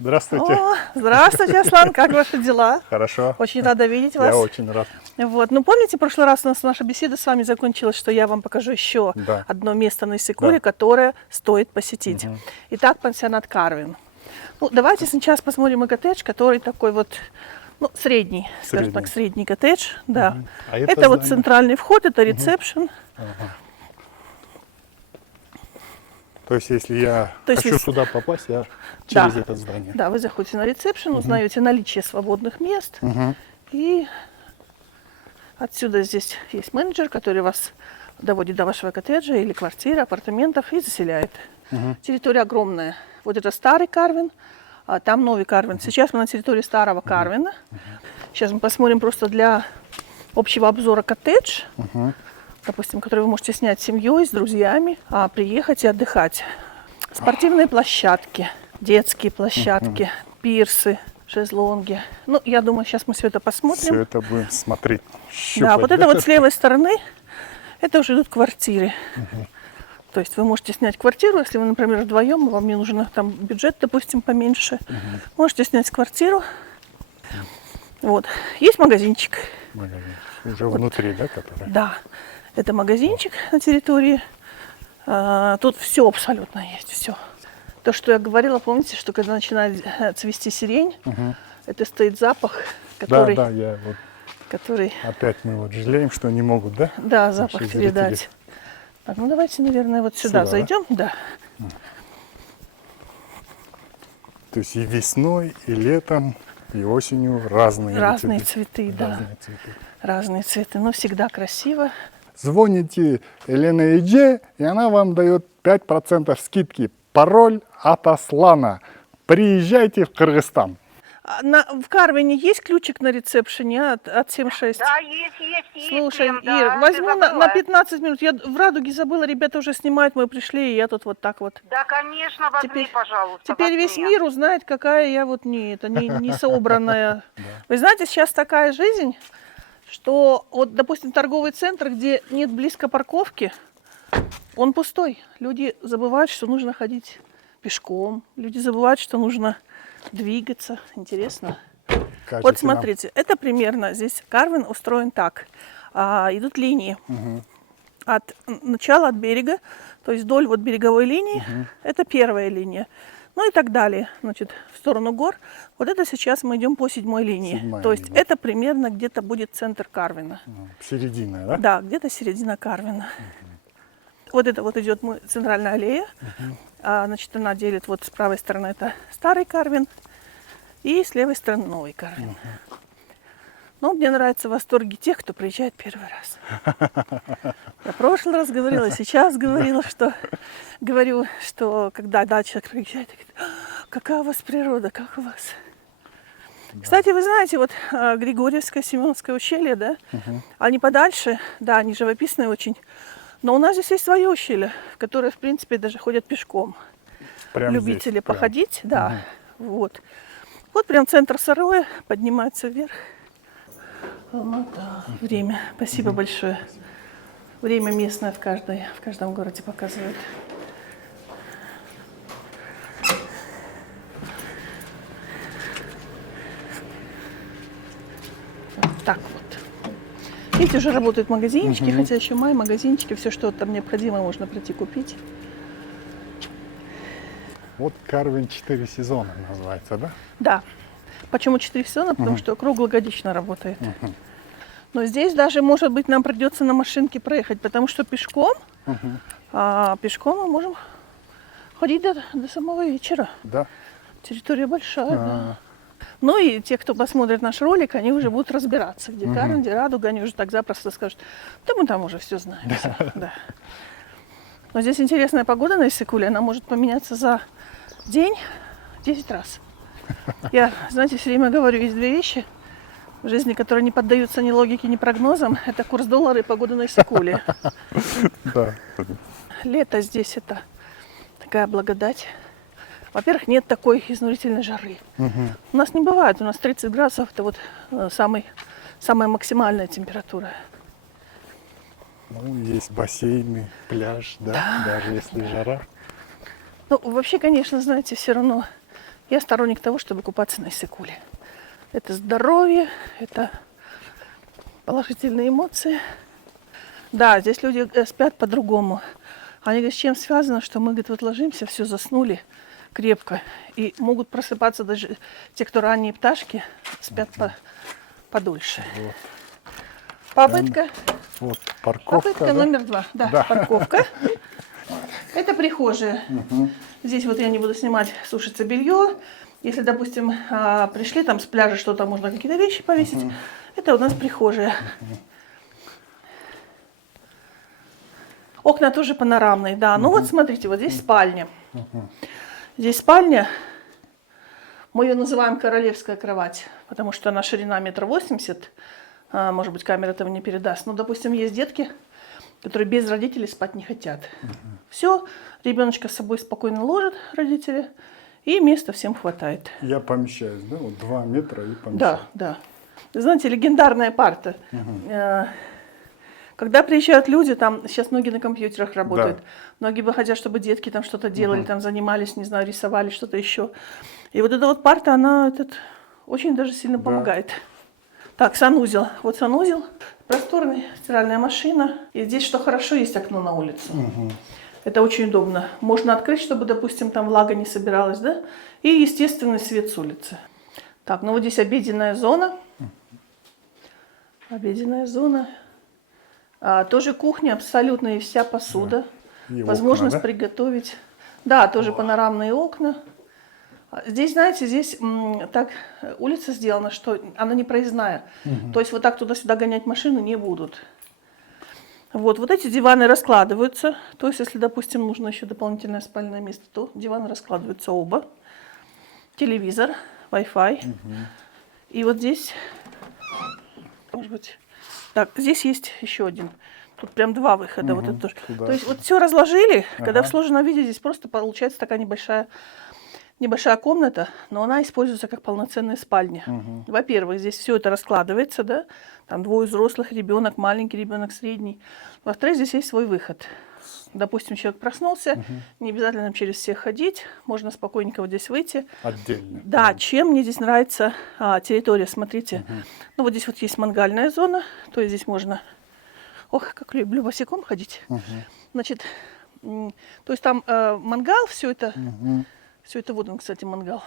Здравствуйте. О, здравствуйте, Аслан, как ваши дела? Хорошо. Очень рада видеть вас. Я очень рад. Вот. Ну, помните, в прошлый раз у нас наша беседа с вами закончилась, что я вам покажу еще Да. одно место на Иссык-Куле, Да. которое стоит посетить. Итак, пансионат Карвин. Ну, давайте сейчас посмотрим и коттедж, который такой вот, ну, средний, скажем так, средний коттедж. Да. А это вот здание? центральный вход, это ресепшн. То есть, если я хочу сюда попасть, я через это здание. Да, вы заходите на ресепшн, узнаете наличие свободных мест. И отсюда здесь есть менеджер, который вас доводит до вашего коттеджа или квартиры, апартаментов и заселяет. Территория огромная. Вот это старый Карвин, а там новый Карвин. Сейчас мы на территории старого Карвина. Сейчас мы посмотрим просто для общего обзора коттедж, допустим, который вы можете снять с семьей, с друзьями, приехать и отдыхать. Спортивные площадки, детские площадки, пирсы, шезлонги. Ну, я думаю, сейчас мы все это посмотрим. Все это будем смотреть. Щупать, да, вот это вот с левой стороны, это уже идут квартиры. То есть вы можете снять квартиру, если вы, например, вдвоем, вам не нужен там бюджет, допустим, поменьше. Можете снять квартиру. Вот. Есть магазинчик. Уже вот внутри, да, который? Да. Это магазинчик на территории. Тут все абсолютно есть, все. То, что я говорила, помните, что когда начинает цвести сирень, это стоит запах, который... Да, я вот... который... Опять мы вот жалеем, что не могут, да? Да, запах передать. Так, ну давайте, наверное, вот сюда зайдем. Да? То есть и весной, и летом, и осенью разные цветы, да. Разные цветы, но всегда красиво. Звоните Елене Эйдже, и она вам дает 5% скидки. Пароль от Аслана. Приезжайте в Кыргызстан. В Карвине есть ключик на ресепшене от 76? Да, есть. Слушай, да, Ир, возьму на 15 минут. Я в Радуге забыла, ребята уже снимают, мы пришли, и я тут вот так вот. Да, конечно, возьми, пожалуйста. Теперь возьми. весь мир узнает, какая я вот не собранная. Вы знаете, сейчас такая жизнь, что вот, допустим, торговый центр, где нет близко парковки, он пустой. Люди забывают, что нужно ходить пешком. Люди забывают, что нужно двигаться. Интересно. Вот смотрите, это примерно здесь Карвин устроен так. Идут линии от начала, от берега, то есть вдоль вот береговой линии, это первая линия. Ну и так далее, значит, в сторону гор. Вот это сейчас мы идем по 7-й линии. То есть это примерно где-то будет центр Карвина. Середина, да? Да, где-то середина Карвина. Вот это вот идет центральная аллея. Значит, она делит вот с правой стороны это старый Карвин и с левой стороны новый Карвин. Но мне нравятся восторги тех, кто приезжает первый раз. Я в прошлый раз говорила, сейчас говорила, говорю, что когда человек приезжает, говорит, какая у вас природа, как у вас. Да. Кстати, вы знаете, вот Григорьевское, Семеновское ущелье, да, они подальше, да, они живописные очень, но у нас здесь есть свое ущелье, в которое, в принципе, даже ходят пешком. Прям любители здесь, походить, да, вот. Вот прям центр Сароя, поднимается вверх. Да, время. Спасибо большое. Время местное в каждом городе показывает. Так вот. Видите, уже работают магазинчики, хотя еще май, магазинчики, все, что там необходимо, можно прийти купить. Вот Карвин 4 сезона называется, да? Да. Почему 4 сезона? Потому что круглогодично работает. Но здесь даже, может быть, нам придется на машинке проехать, потому что пешком, пешком мы можем ходить до самого вечера. Да. Территория большая, да. Ну и те, кто посмотрит наш ролик, они уже будут разбираться, где Карвин, где Радуга, они уже так запросто скажут, да мы там уже все знаем. Да. Но здесь интересная погода на Иссык-Куле, она может поменяться за день 10 раз. Я, знаете, все время говорю, есть две вещи в жизни, которые не поддаются ни логике, ни прогнозам. Это курс доллара и погода на Иссык-Куле. Да. Лето здесь это такая благодать. Во-первых, нет такой изнурительной жары. У нас не бывает, у нас 30 градусов, это вот самая максимальная температура. Ну, есть бассейны, пляж, да, даже если жара. Ну, вообще, конечно, знаете, все равно Я сторонник того, чтобы купаться на Иссык-Куле. Это здоровье, это положительные эмоции. Да, здесь люди спят по-другому. Они говорят, с чем связано, что мы, говорит, вот ложимся, все заснули крепко. И могут просыпаться даже те, кто ранние пташки, спят подольше. Вот. Попытка. Вот парковка. Попытка да? номер 2. Да, Да. парковка. Это прихожая. Здесь вот я не буду снимать, сушится белье. Если, допустим, пришли там с пляжа, что-то можно какие-то вещи повесить. Это у нас прихожая. Окна тоже панорамные, да. Ну вот смотрите, вот здесь спальня. Здесь спальня. Мы ее называем королевская кровать, потому что она ширина 1,80 м. Может быть, камера этого не передаст. Но, допустим, есть детки, которые без родителей спать не хотят. Все, ребеночка с собой спокойно ложат родители, и места всем хватает. Я помещаюсь, да? Вот 2 метра и помещаюсь. Да, да. Знаете, легендарная парта. Когда приезжают люди, там сейчас многие на компьютерах работают, Да. многие бы хотят, чтобы детки там что-то делали, там занимались, не знаю, рисовали, что-то еще. И вот эта вот парта, она очень даже сильно помогает. Так, санузел. Вот санузел, просторный, стиральная машина. И здесь, что хорошо, есть окно на улицу. Это очень удобно. Можно открыть, чтобы, допустим, там влага не собиралась, да? И естественный свет с улицы. Так, ну вот здесь обеденная зона. Обеденная зона. Тоже кухня, абсолютно и вся посуда. И Возможность окна, да? приготовить. Да, тоже панорамные окна. Здесь, знаете, здесь так улица сделана, что она не проездная. То есть вот так туда-сюда гонять машины не будут. Вот эти диваны раскладываются. То есть, если, допустим, нужно еще дополнительное спальное место, то диваны раскладываются оба. Телевизор, Wi-Fi. И вот здесь, может быть, так, здесь есть еще один. Тут прям 2 выхода. Вот это тоже. Туда. То есть вот все разложили, когда в сложенном виде здесь просто получается такая небольшая комната, но она используется как полноценная спальня. Во-первых, здесь все это раскладывается, да, там 2 взрослых, ребенок, маленький ребенок, средний. Во-вторых, здесь есть свой выход. Допустим, человек проснулся, не обязательно нам через всех ходить, можно спокойненько вот здесь выйти. Отдельно. Да, чем мне здесь нравится территория, смотрите. Ну вот здесь вот есть мангальная зона, то есть здесь можно, ох, как люблю босиком ходить. Значит, то есть там мангал, все это вот он, кстати, мангал.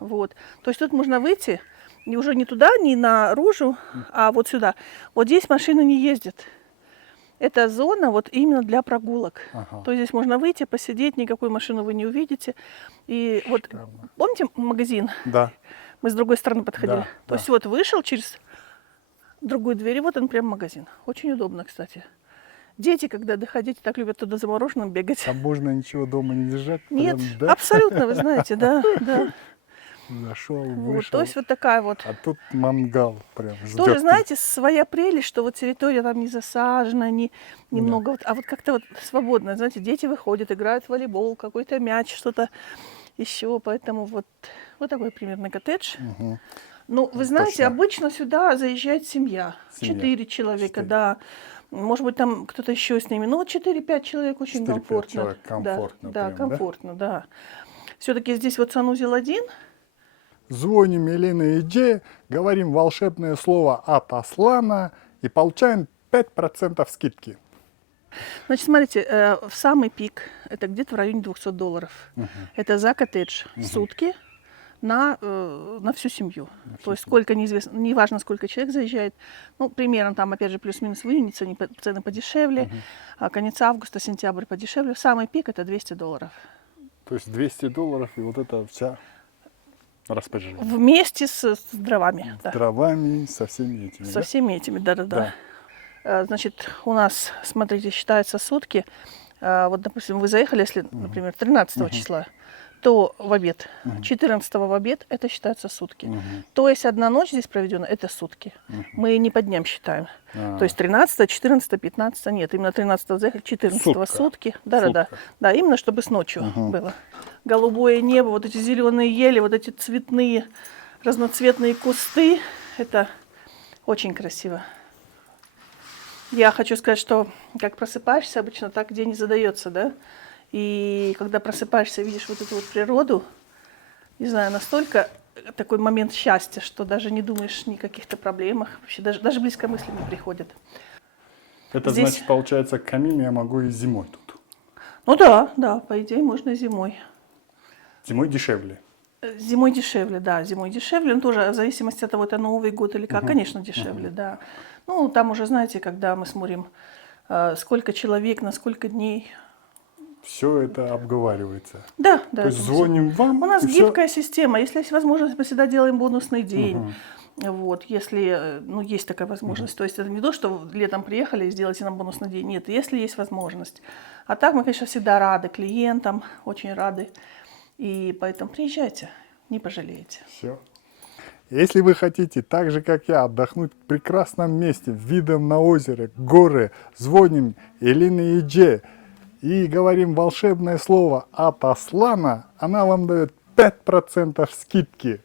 Вот. То есть тут можно выйти, и уже не туда, не наружу, а вот сюда. Вот здесь машины не ездят. Это зона вот именно для прогулок. То есть здесь можно выйти, посидеть, никакой машины вы не увидите. И вот, помните магазин? Да. Мы с другой стороны подходили. Да, То есть вот вышел через другую дверь, и вот он прям магазин. Очень удобно, кстати. Дети, когда доходите, так любят туда за мороженым бегать. Там можно ничего дома не держать? Нет, прям, да? абсолютно, вы знаете, да, да. Зашел, Вот, вышел. то есть вот такая вот. А тут мангал прям ждет. Тоже, знаете, своя прелесть, что вот территория там не засажена, немного, вот, а вот как-то вот свободно. Знаете, дети выходят, играют в волейбол, какой-то мяч, что-то еще. Поэтому вот такой примерно коттедж. Ну, вы знаете, точно. обычно сюда заезжает семья. Семья. 4 человека, 4. да. Может быть, там кто-то еще с ними. Ну, вот 4-5 человек очень 4-5 комфортно. человек комфортно Да, прям, да? комфортно, да. Все-таки здесь вот санузел один. Звоним Елене Эйдже, говорим волшебное слово от Аслана и получаем 5% скидки. Значит, смотрите, в самый пик, это где-то в районе $200. Это за коттедж сутки на всю семью. То есть сколько, неизвестно, неважно, сколько человек заезжает. Ну, примерно там, опять же, плюс-минус в июне цены подешевле, а конец августа, сентябрь подешевле. Самый пик это $200. То есть $200 и вот это вся распоряжение. Вместе с дровами. С Да. дровами, со всеми этими. Со да? всеми этими, да-да-да. Значит, у нас, смотрите, считаются сутки. Вот, допустим, вы заехали, если, например, 13 числа, то в обед. 14 в обед это считаются сутки. То есть одна ночь здесь проведена, это сутки. Мы не по дням считаем. То есть 13, 14, 15, нет, именно 13 заехали, 14 Сутка. сутки. Да-да-да. Сутка. Да, именно чтобы с ночью было. Голубое небо, вот эти зеленые ели, вот эти цветные, разноцветные кусты. Это очень красиво. Я хочу сказать, что как просыпаешься, обычно так день не задается, да? И когда просыпаешься, видишь вот эту вот природу, не знаю, настолько такой момент счастья, что даже не думаешь ни о каких-то проблемах, вообще даже близко мысли не приходит. Это Здесь- значит, получается, камин я могу и зимой тут. Ну да, по идее можно зимой. Зимой дешевле. Зимой дешевле, да, зимой дешевле. Ну, тоже в зависимости от того, это Новый год или как, конечно, дешевле, да. Ну, там уже, знаете, когда мы смотрим, сколько человек, на сколько дней. Все это обговаривается. Да. То есть это звоним вам. У нас и всё. гибкая система. Если есть возможность, мы всегда делаем бонусный день. Вот, если, ну, есть такая возможность. То есть это не то, что летом приехали и сделайте нам бонусный день. Нет, если есть возможность. А так мы, конечно, всегда рады клиентам, очень рады. И поэтому приезжайте, не пожалеете. Все. Если вы хотите, так же как я, отдохнуть в прекрасном месте, видом на озеро, горы, звоним Елене Эйдже и говорим волшебное слово от Аслана, она вам дает 5% скидки.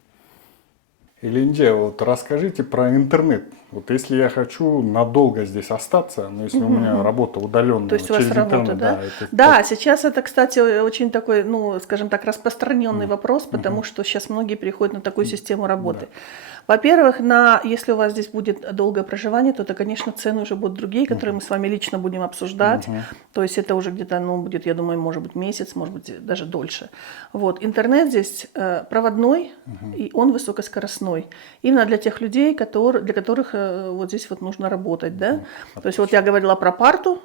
Елене, вот расскажите про интернет. Вот если я хочу надолго здесь остаться, но если у меня работа удаленная, То есть у вас через работа, интернет, да? это Да, как? сейчас это, кстати, очень такой, ну, скажем так, распространенный вопрос, потому что сейчас многие переходят на такую систему работы. Во-первых, если у вас здесь будет долгое проживание, то, конечно, цены уже будут другие, которые мы с вами лично будем обсуждать. То есть это уже где-то, ну, будет, я думаю, может быть, месяц, может быть, даже дольше. Вот. Интернет здесь проводной, и он высокоскоростной. Именно для тех людей, для которых вот здесь вот нужно работать, да. То есть вот я говорила про парту,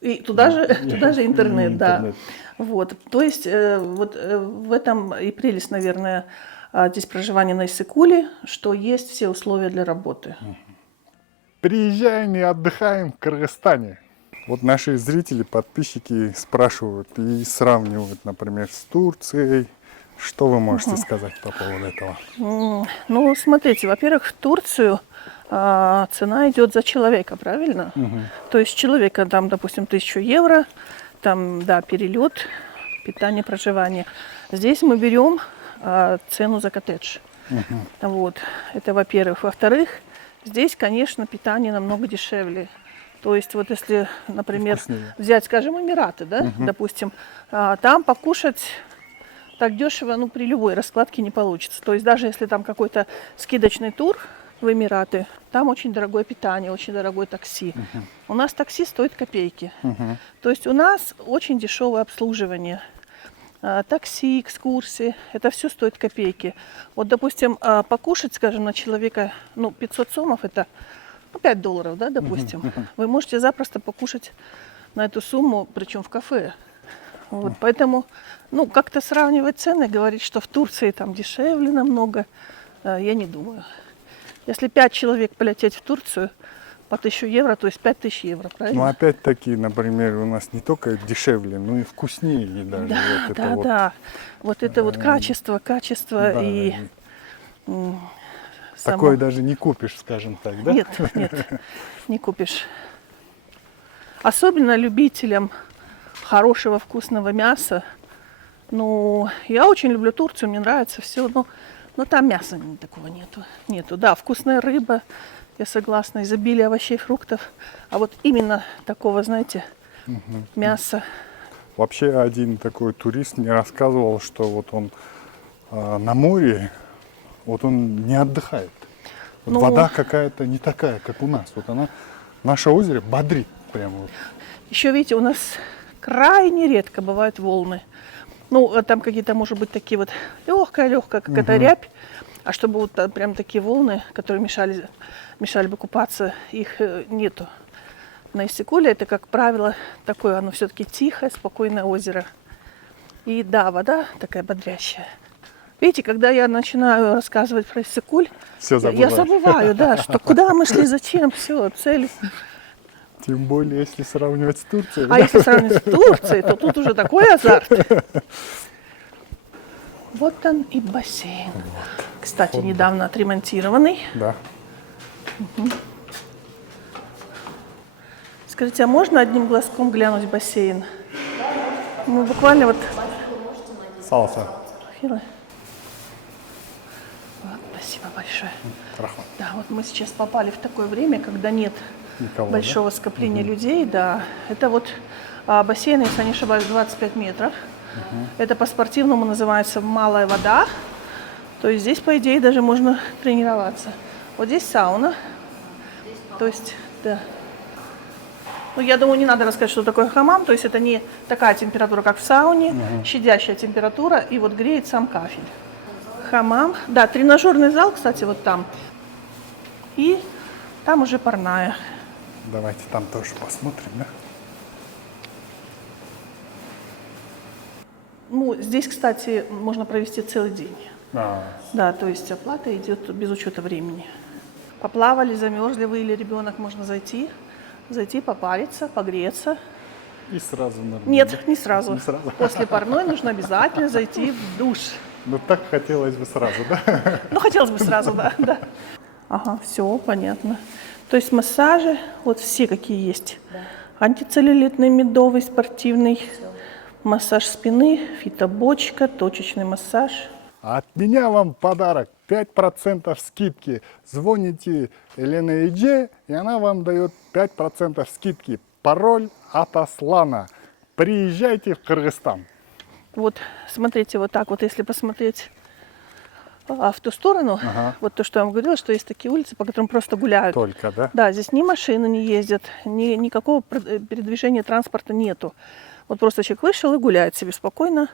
и туда же интернет, да. Интернет. Вот. То есть вот в этом и прелесть, наверное, здесь проживания на Иссык-Куле, что есть все условия для работы. Приезжаем и отдыхаем в Кыргызстане. Вот наши зрители, подписчики спрашивают и сравнивают, например, с Турцией. Что вы можете сказать по поводу этого? Ну, смотрите, во-первых, в Турцию цена идет за человека, правильно? То есть человека там, допустим, 1000 евро, там, да, перелет, питание, проживание. Здесь мы берем цену за коттедж. Вот, это во-первых. Во-вторых, здесь, конечно, питание намного дешевле. То есть вот если, например, Вкуснее. взять, скажем, Эмираты, да, допустим, там покушать так дешево, ну, при любой раскладке не получится. То есть даже если там какой-то скидочный тур в Эмираты, там очень дорогое питание, очень дорогое такси. У нас такси стоит копейки. То есть у нас очень дешевое обслуживание. Такси, экскурсии, это все стоит копейки. Вот, допустим, покушать, скажем, на человека, ну, 500 сомов, это ну, $5, да, допустим. Вы можете запросто покушать на эту сумму, причем в кафе. Вот, поэтому, ну, как-то сравнивать цены, говорить, что в Турции там дешевле намного, я не думаю. Если 5 человек полететь в Турцию по 1000 евро, то есть 5000 евро, правильно? Ну, опять-таки, например, у нас не только дешевле, но и вкуснее и даже. Да, вот это да, вот. да. Вот это вот качество Да, и само. такое даже не купишь, скажем так, да? Нет, не купишь. Особенно любителям хорошего вкусного мяса. Ну, я очень люблю Турцию, мне нравится все, но там мяса такого нету. Да, вкусная рыба, я согласна, изобилие овощей, фруктов. А вот именно такого, знаете, мяса. Вообще один такой турист мне рассказывал, что вот он на море, вот он не отдыхает. Вот Ну, вода какая-то не такая, как у нас. Вот она, наше озеро бодрит прямо. Вот. Еще, видите, у нас крайне редко бывают волны. Ну, там какие-то, может быть, такие вот легкая, как это рябь. А чтобы вот прям такие волны, которые мешали бы купаться, их нету. На Иссык-Куле это, как правило, такое, оно все-таки тихое, спокойное озеро. И да, вода такая бодрящая. Видите, когда я начинаю рассказывать про Иссык-Куль, Всё я забываешь. забываю, да, что куда мы шли, зачем, все, цель. Тем более, если сравнивать с Турцией. А если сравнивать с Турцией, то тут уже такой азарт. Вот он и бассейн. Кстати, недавно отремонтированный. Да. Скажите, а можно одним глазком глянуть в бассейн? Ну, буквально вот... Салса. Филы. Вот, спасибо большое. Рахмат. Да, вот мы сейчас попали в такое время, когда нет Никого, большого скопления людей. Да, это вот бассейн, если я не ошибаюсь, 25 метров. Это по-спортивному называется малая вода. То есть здесь, по идее, даже можно тренироваться. Вот здесь сауна. То есть, да. Ну, я думаю, не надо рассказать, что такое хамам. То есть это не такая температура, как в сауне, щадящая температура, и вот греет сам кафель. Хамам. Да, тренажерный зал, кстати, вот там. И там уже парная. Давайте там тоже посмотрим, да? Ну, здесь, кстати, можно провести целый день. А, Да, то есть оплата идет без учета времени. Поплавали, замерзли вы или ребенок, можно зайти, попариться, погреться. и сразу нормально. Нет, не сразу. Не сразу. После парной нужно обязательно зайти в душ. Ну так хотелось бы сразу, да? Ну, хотелось бы сразу, да. Ага, все, понятно. То есть массажи, вот все какие есть. Антицеллюлитный, медовый, спортивный, массаж спины, фитобочка, точечный массаж. От меня вам подарок. 5% скидки. Звоните Елене Идже, и она вам дает 5% скидки. Пароль от Аслана. Приезжайте в Кыргызстан. Вот, смотрите, вот так вот, если посмотреть в ту сторону, вот то, что я вам говорила, что есть такие улицы, по которым просто гуляют. Только, да? Да, здесь ни машины не ездят, никакого передвижения транспорта нету. Вот просто человек вышел и гуляет себе спокойно,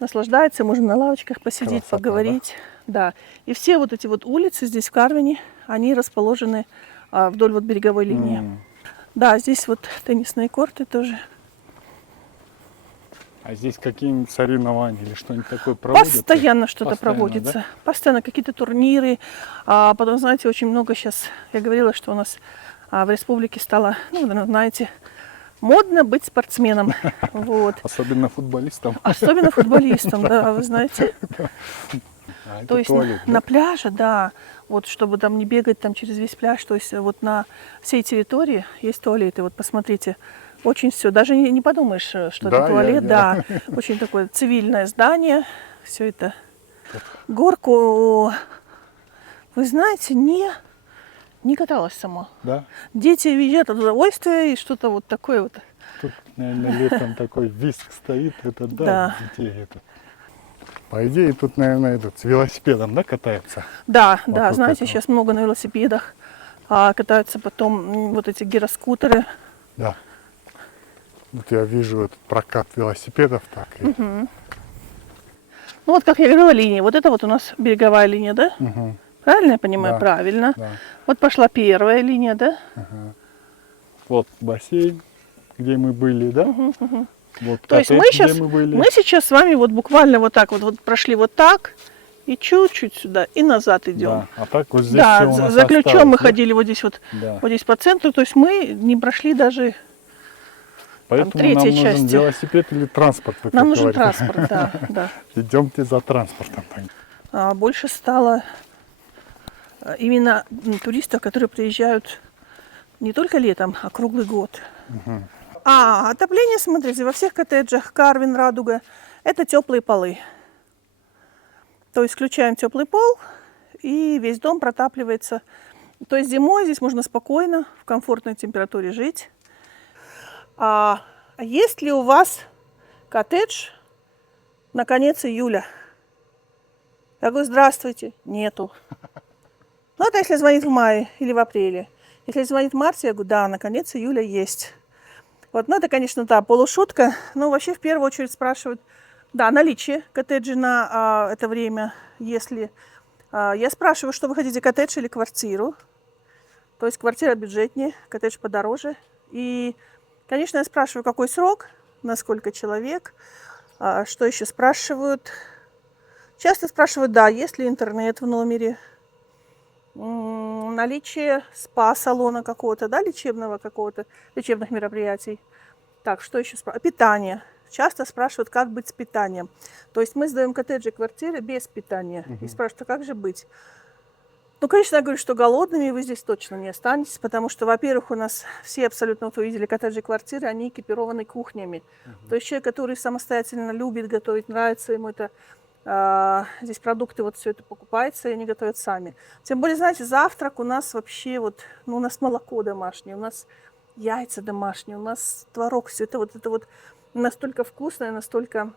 наслаждается, можно на лавочках посидеть, Красота, поговорить. Да. И все вот эти вот улицы здесь в Карвине, они расположены вдоль вот береговой линии. Да, здесь вот теннисные корты тоже. А здесь какие-нибудь соревнования или что-нибудь такое проводятся? Постоянно что-то Постоянно, проводится. да? Постоянно какие-то турниры. А потом, знаете, очень много сейчас, я говорила, что у нас в республике стало, ну, вы знаете, модно быть спортсменом. Вот. Особенно футболистам. Особенно футболистам, да, вы знаете. А это То есть туалет, да? на пляже, да, вот чтобы там не бегать там через весь пляж, то есть вот на всей территории есть туалеты. Вот посмотрите, очень все, даже не подумаешь, что Да, это туалет, я- да, очень такое цивильное здание, все это. Горку, вы знаете, не каталась сама. Да? Дети видят от удовольствия и что-то вот такое вот. Тут, наверное, летом такой виск стоит. Это да, Да. детей это. По идее, тут, наверное, идут с велосипедом, да, катаются? Да, Вокруг да, знаете, этого. сейчас много на велосипедах, катаются потом вот эти гироскутеры. Да. Вот я вижу этот прокат велосипедов так. И- Ну вот, как я говорила, линия. Вот это вот у нас береговая линия, да? Правильно я понимаю? Да, Правильно. да. Вот пошла первая линия, да? Вот бассейн, где мы были, да? Вот То есть коттедж, мы сейчас, где мы были. мы сейчас с вами вот буквально вот так вот прошли вот так и чуть-чуть сюда и назад идем. Да. А так вот здесь Да, всё у нас за ключом осталось, мы да? ходили вот здесь вот, Да. вот здесь по центру. То есть мы не прошли даже. Поэтому нам третьей нужен части. велосипед или транспорт. вы Нам как нужен говорите. транспорт, да, да. Идемте за транспортом. Больше стало именно туристов, которые приезжают не только летом, а круглый год. Отопление, смотрите, во всех коттеджах Карвин, Радуга, это теплые полы. То есть включаем теплый пол, и весь дом протапливается. То есть зимой здесь можно спокойно, в комфортной температуре жить. А есть ли у вас коттедж на конец июля? Я говорю, здравствуйте. Нету. Ну, это если звонит в мае или в апреле. Если звонит в марте, я говорю, да, на конец июля есть. Вот, ну, это, конечно, да, полушутка. Но вообще, в первую очередь, спрашивают, да, наличие коттеджа на это время. Если я спрашиваю, что вы хотите, коттедж или квартиру. То есть квартира бюджетнее, коттедж подороже. И, конечно, я спрашиваю, какой срок, на сколько человек. Что еще спрашивают? Часто спрашивают, да, есть ли интернет в номере, наличие спа-салона какого-то, да, лечебного какого-то, лечебных мероприятий. Так, что еще спрашивают? Питание. Часто спрашивают, как быть с питанием. То есть мы сдаем коттеджи, квартиры без питания. И спрашивают, а как же быть? Ну, конечно, я говорю, что голодными вы здесь точно не останетесь, потому что, во-первых, у нас все абсолютно, вот вы видели, коттеджи, квартиры, они экипированы кухнями. То есть человек, который самостоятельно любит готовить, нравится ему это, здесь продукты, вот все это покупается, и они готовят сами. Тем более, знаете, завтрак у нас вообще вот, ну, у нас молоко домашнее, у нас яйца домашние, у нас творог, все это вот настолько вкусное, настолько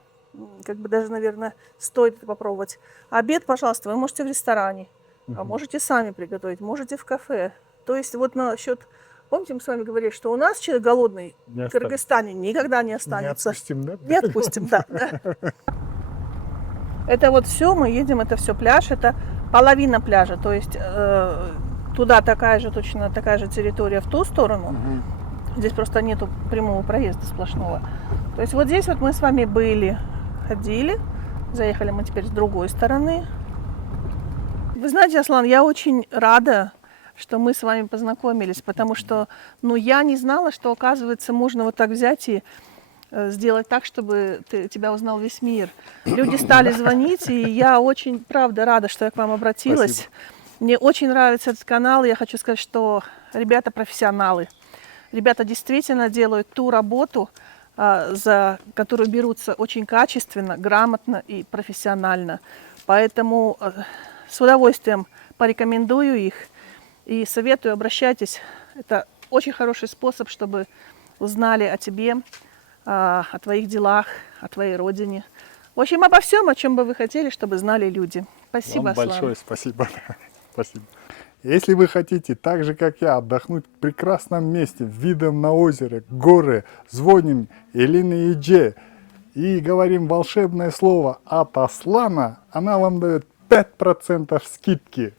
как бы даже, наверное, стоит это попробовать. Обед, пожалуйста, вы можете в ресторане, а можете сами приготовить, можете в кафе. То есть вот насчет, помните, мы с вами говорили, что у нас человек голодный Не в Кыргызстане никогда не останется. отпустим, да? Не отпустим, да. Это вот все, мы едем, это все пляж, это половина пляжа, то есть туда такая же, точно такая же территория в ту сторону. Здесь просто нету прямого проезда сплошного. То есть вот здесь вот мы с вами были, ходили, заехали мы теперь с другой стороны. Вы знаете, Аслан, я очень рада, что мы с вами познакомились, потому что, ну, я не знала, что, оказывается, можно вот так взять и сделать так, чтобы тебя узнал весь мир. Люди стали звонить, и я очень, правда, рада, что я к вам обратилась. Спасибо. Мне очень нравится этот канал, и я хочу сказать, что ребята профессионалы. Ребята действительно делают ту работу, за которую берутся очень качественно, грамотно и профессионально. Поэтому с удовольствием порекомендую их и советую, обращайтесь. Это очень хороший способ, чтобы узнали о тебе, о твоих делах, о твоей родине. В общем, обо всем, о чем бы вы хотели, чтобы знали люди. Спасибо, Вам Аслан. большое спасибо. Спасибо. Если вы хотите, так же как я, отдохнуть в прекрасном месте, видом на озеро, горы, звоним Элине Идже и говорим волшебное слово от Аслана, она вам дает 5% скидки.